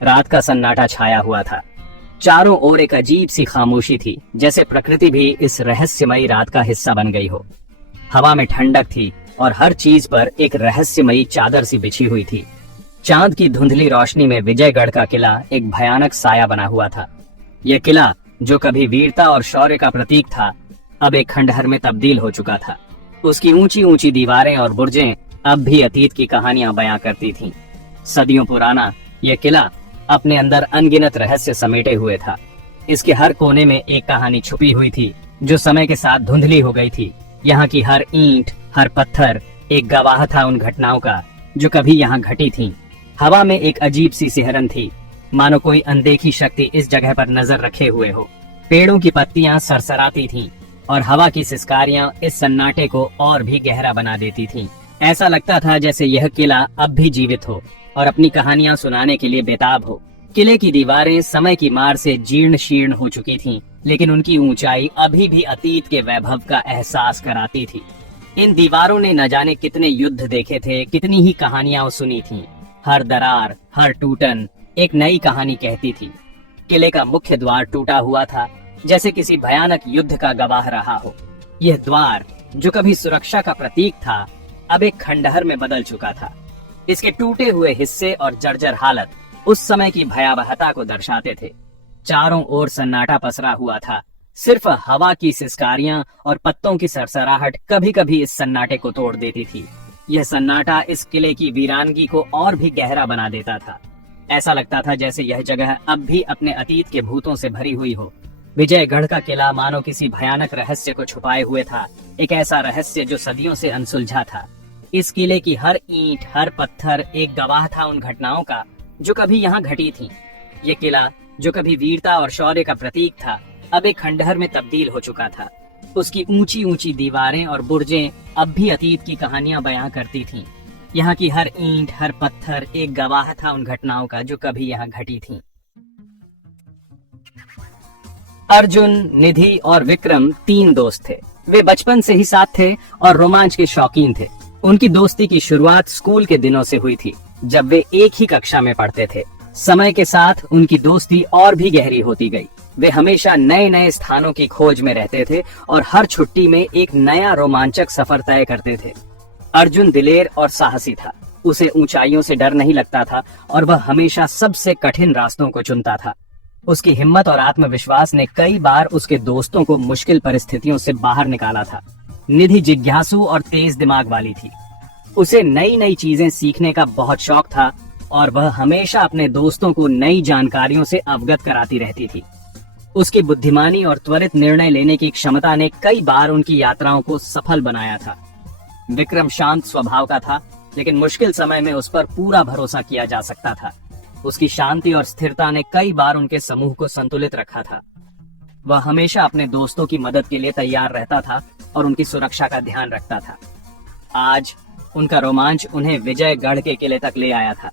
रात का सन्नाटा छाया हुआ था। चारों ओर एक अजीब सी खामोशी थी, जैसे प्रकृति भी इस रहस्यमयी रात का हिस्सा बन गई हो। हवा में ठंडक थी और हर चीज पर एक रहस्यमयी चादर सी बिछी हुई थी। चांद की धुंधली रोशनी में विजयगढ़ का किला एक भयानक साया बना हुआ था। यह किला, जो कभी वीरता और शौर्य का प्रतीक था, अब एक खंडहर में तब्दील हो चुका था। उसकी ऊंची ऊंची दीवारें और बुर्जें अब भी अतीत की कहानियां बयां करती थीं। सदियों पुराना यह किला अपने अंदर अनगिनत रहस्य समेटे हुए था। इसके हर कोने में एक कहानी छुपी हुई थी, जो समय के साथ धुंधली हो गई थी। यहाँ की हर ईंट, हर पत्थर एक गवाह था उन घटनाओं का जो कभी यहाँ घटी थीं। हवा में एक अजीब सी सिहरन थी, मानो कोई अनदेखी शक्ति इस जगह पर नजर रखे हुए हो। पेड़ों की पत्तियां सरसराती थीं और हवा की सिसकारियां इस सन्नाटे को और भी गहरा बना देती थीं। ऐसा लगता था जैसे यह किला अब भी जीवित हो और अपनी कहानियां सुनाने के लिए बेताब हो। किले की दीवारें समय की मार से जीर्ण शीर्ण हो चुकी थीं, लेकिन उनकी ऊंचाई अभी भी अतीत के वैभव का एहसास कराती थी। इन दीवारों ने न जाने कितने युद्ध देखे थे, कितनी ही कहानियां सुनी थीं। हर दरार, हर टूटन एक नई कहानी कहती थी। किले का मुख्य द्वार टूटा हुआ था, जैसे किसी भयानक युद्ध का गवाह रहा हो। यह द्वार, जो कभी सुरक्षा का प्रतीक था, अब एक खंडहर में बदल चुका था। इसके टूटे हुए हिस्से और जर्जर हालत उस समय की भयावहता को दर्शाते थे। चारों ओर सन्नाटा पसरा हुआ था। सिर्फ हवा की सिसकारियां और पत्तों की सरसराहट कभी कभी इस सन्नाटे को तोड़ देती थी। यह सन्नाटा इस किले की वीरानगी को और भी गहरा बना देता था। ऐसा लगता था जैसे यह जगह अब भी अपने अतीत के भूतों से भरी हुई हो। विजयगढ़ का किला मानो किसी भयानक रहस्य को छुपाए हुए था, एक ऐसा रहस्य जो सदियों से अनसुलझा था। इस किले की हर ईंट, हर पत्थर एक गवाह था उन घटनाओं का जो कभी यहाँ घटी थीं। ये किला, जो कभी वीरता और शौर्य का प्रतीक था, अब एक खंडहर में तब्दील हो चुका था। उसकी ऊंची ऊंची दीवारें और बुर्जें अब भी अतीत की कहानियां बयां करती थीं। यहाँ की हर ईंट, हर पत्थर एक गवाह था उन घटनाओं का जो कभी यहाँ घटी थीं। अर्जुन, निधि और विक्रम 3 दोस्त थे। वे बचपन से ही साथ थे और रोमांच के शौकीन थे। उनकी दोस्ती की शुरुआत स्कूल के दिनों से हुई थी, जब वे एक ही कक्षा में पढ़ते थे। समय के साथ उनकी दोस्ती और भी गहरी होती गई। वे हमेशा नए नए स्थानों की खोज में रहते थे और हर छुट्टी में एक नया रोमांचक सफर तय करते थे। अर्जुन दिलेर और साहसी था। उसे ऊंचाइयों से डर नहीं लगता था और वह हमेशा सबसे कठिन रास्तों को चुनता था। उसकी हिम्मत और आत्मविश्वास ने कई बार उसके दोस्तों को मुश्किल परिस्थितियों से बाहर निकाला था। निधि जिज्ञासु और तेज दिमाग वाली थी। उसे नई नई चीजें सीखने का बहुत शौक था और वह हमेशा अपने दोस्तों को नई जानकारियों से अवगत कराती रहती थी। उसकी बुद्धिमानी और त्वरित निर्णय लेने की क्षमता ने कई बार उनकी यात्राओं को सफल बनाया था। विक्रम शांत स्वभाव का था, लेकिन मुश्किल समय में उस पर पूरा भरोसा किया जा सकता था। उसकी शांति और स्थिरता ने कई बार उनके समूह को संतुलित रखा था। वह हमेशा अपने दोस्तों की मदद के लिए तैयार रहता था और उनकी सुरक्षा का ध्यान रखता था। आज उनका रोमांच उन्हें विजयगढ़ के किले तक ले आया था।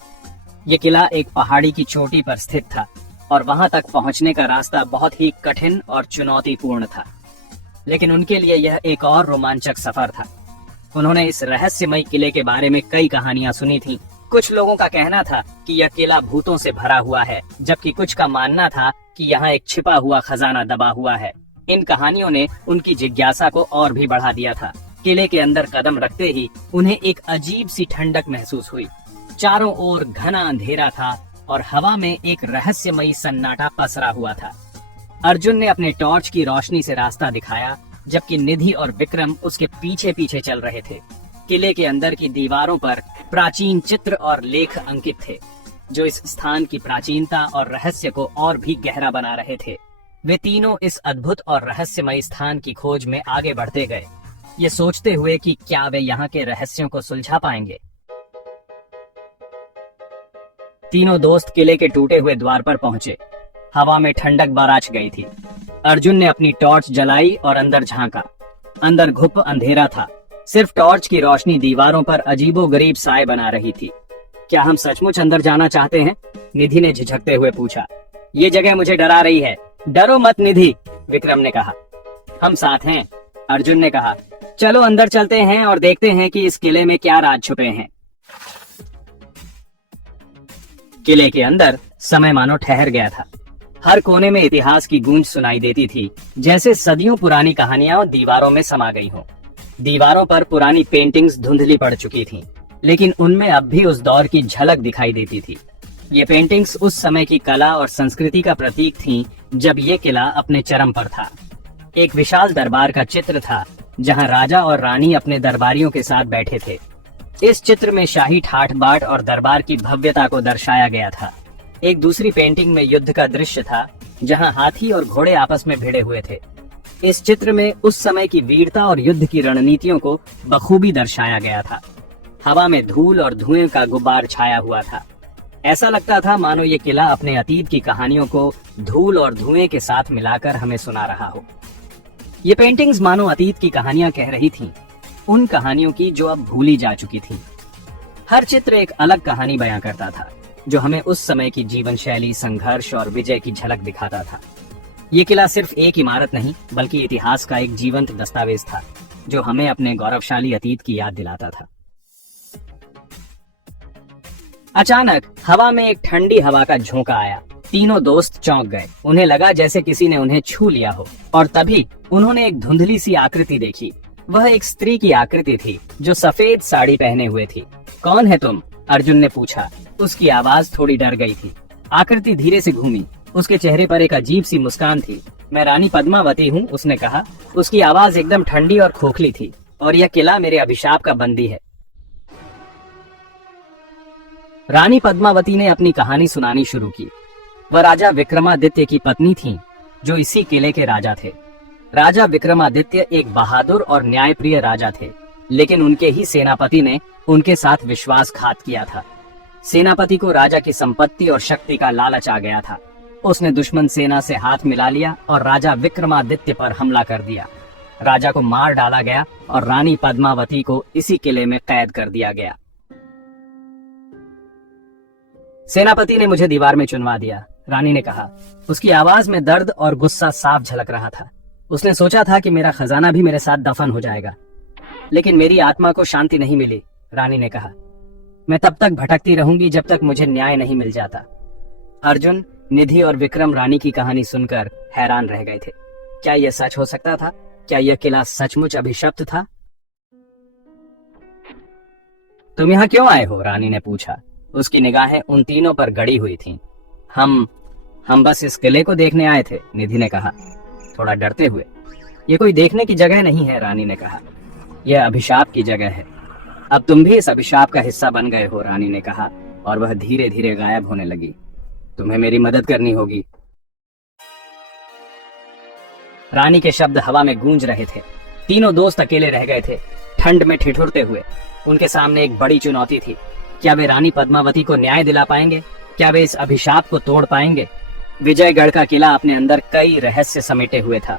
यह किला एक पहाड़ी की चोटी पर स्थित था और वहां तक पहुंचने का रास्ता बहुत ही कठिन और चुनौतीपूर्ण था। लेकिन उनके लिए यह एक और रोमांचक सफर था। उन्होंने इस रहस्यमय किले के बारे में कई कहानियां सुनी थीं। कुछ लोगों का कहना था कि यह किला भूतों से भरा हुआ है, जबकि कुछ का मानना था कि यहाँ एक छिपा हुआ खजाना दबा हुआ है। इन कहानियों ने उनकी जिज्ञासा को और भी बढ़ा दिया था। किले के अंदर कदम रखते ही उन्हें एक अजीब सी ठंडक महसूस हुई। चारों ओर घना अंधेरा था और हवा में एक रहस्यमयी सन्नाटा पसरा हुआ था। अर्जुन ने अपने टॉर्च की रोशनी से रास्ता दिखाया, जबकि निधि और विक्रम उसके पीछे पीछे चल रहे थे। किले के अंदर की दीवारों पर प्राचीन चित्र और लेख अंकित थे, जो इस स्थान की प्राचीनता और रहस्य को और भी गहरा बना रहे थे। वे तीनों इस अद्भुत और रहस्यमय स्थान की खोज में आगे बढ़ते गए, ये सोचते हुए कि क्या वे यहाँ के रहस्यों को सुलझा पाएंगे। तीनों दोस्त किले के टूटे हुए द्वार पर पहुंचे। हवा में ठंडक बराच गई थी। अर्जुन ने अपनी टॉर्च जलाई और अंदर झांका। अंदर घुप अंधेरा था। सिर्फ टॉर्च की रोशनी दीवारों पर अजीबोगरीब साए बना रही थी। क्या हम सचमुच अंदर जाना चाहते हैं? निधि ने झिझकते हुए पूछा। ये जगह मुझे डरा रही है। डरो मत निधि, विक्रम ने कहा। हम साथ हैं, अर्जुन ने कहा। चलो अंदर चलते हैं और देखते हैं कि इस किले में क्या राज छुपे हैं। किले के अंदर समय मानो ठहर गया था। हर कोने में इतिहास की गूंज सुनाई देती थी, जैसे सदियों पुरानी कहानियां दीवारों में समा गई हों। दीवारों पर पुरानी पेंटिंग्स धुंधली पड़ चुकी थीं, लेकिन उनमें अब भी उस दौर की झलक दिखाई देती थी। ये पेंटिंग्स उस समय की कला और संस्कृति का प्रतीक थीं, जब ये किला अपने चरम पर था। एक विशाल दरबार का चित्र था, जहां राजा और रानी अपने दरबारियों के साथ बैठे थे। इस चित्र में शाही ठाठ बाट और दरबार की भव्यता को दर्शाया गया था। एक दूसरी पेंटिंग में युद्ध का दृश्य था, जहां हाथी और घोड़े आपस में भिड़े हुए थे। इस चित्र में उस समय की वीरता और युद्ध की रणनीतियों को बखूबी दर्शाया गया था। हवा में धूल और धुएं का गुब्बार छाया हुआ था। ऐसा लगता था मानो ये किला अपने अतीत की कहानियों को धूल और धुएं के साथ मिलाकर हमें सुना रहा हो। ये पेंटिंग्स मानो अतीत की कहानियां कह रही थीं, उन कहानियों की जो अब भूली जा चुकी थी। हर चित्र एक अलग कहानी बयां करता था, जो हमें उस समय की जीवन शैली, संघर्ष और विजय की झलक दिखाता था। ये किला सिर्फ एक इमारत नहीं, बल्कि इतिहास का एक जीवंत दस्तावेज था, जो हमें अपने गौरवशाली अतीत की याद दिलाता था। अचानक हवा में एक ठंडी हवा का झोंका आया। तीनों दोस्त चौंक गए। उन्हें लगा जैसे किसी ने उन्हें छू लिया हो, और तभी उन्होंने एक धुंधली सी आकृति देखी। वह एक स्त्री की आकृति थी, जो सफेद साड़ी पहने हुए थी। कौन है तुम? अर्जुन ने पूछा। उसकी आवाज थोड़ी डर गई थी। आकृति धीरे से घूमी। उसके चेहरे पर एक अजीब सी मुस्कान थी। मैं रानी पद्मावती हूँ, उसने कहा। उसकी आवाज एकदम ठंडी और खोखली थी। और यह किला मेरे अभिशाप का बंदी है। रानी पद्मावती ने अपनी कहानी सुनानी शुरू की। वह राजा विक्रमादित्य की पत्नी थीं, जो इसी किले के राजा थे। राजा विक्रमादित्य एक बहादुर और न्यायप्रिय राजा थे, लेकिन उनके ही सेनापति ने उनके साथ विश्वासघात किया था। सेनापति को राजा की संपत्ति और शक्ति का लालच आ गया था। उसने दुश्मन सेना से हाथ मिला लिया और राजा विक्रमादित्य पर हमला कर दिया। राजा को मार डाला गया और रानी पद्मावती को इसी किले में कैद कर दिया गया। सेनापति ने मुझे दीवार में चुनवा दिया, रानी ने कहा। उसकी आवाज में दर्द और गुस्सा साफ झलक रहा था। उसने सोचा था कि मेरा खजाना भी मेरे साथ दफन हो जाएगा, लेकिन मेरी आत्मा को शांति नहीं मिली, रानी ने कहा। मैं तब तक भटकती रहूंगी जब तक मुझे न्याय नहीं मिल जाता। अर्जुन, निधि और विक्रम रानी की कहानी सुनकर हैरान रह गए थे। क्या यह सच हो सकता था? क्या यह किला सचमुच अभिशप्त था? तुम यहाँ क्यों आए हो? रानी ने पूछा। उसकी निगाहें उन तीनों पर गड़ी हुई थीं। हम बस इस किले को देखने आए थे, निधि ने कहा, थोड़ा डरते हुए। ये कोई देखने की जगह नहीं है, रानी ने कहा। यह अभिशाप की जगह है। अब तुम भी इस अभिशाप का हिस्सा बन गए हो, रानी ने कहा, और वह धीरे धीरे गायब होने लगी। तुम्हें मेरी मदद करनी होगी। रानी के शब्द हवा में गूंज रहे थे। तीनों दोस्त अकेले रह गए थे, ठंड में ठिठुरते हुए। उनके सामने एक बड़ी चुनौती थी। क्या वे रानी पद्मावती को न्याय दिला पाएंगे? क्या वे इस अभिशाप को तोड़ पाएंगे? विजयगढ़ का किला अपने अंदर कई रहस्य समेटे हुए था।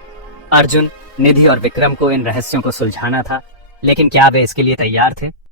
अर्जुन, निधि और विक्रम को इन रहस्यों को सुलझाना था, लेकिन क्या वे इसके लिए तैयार थे?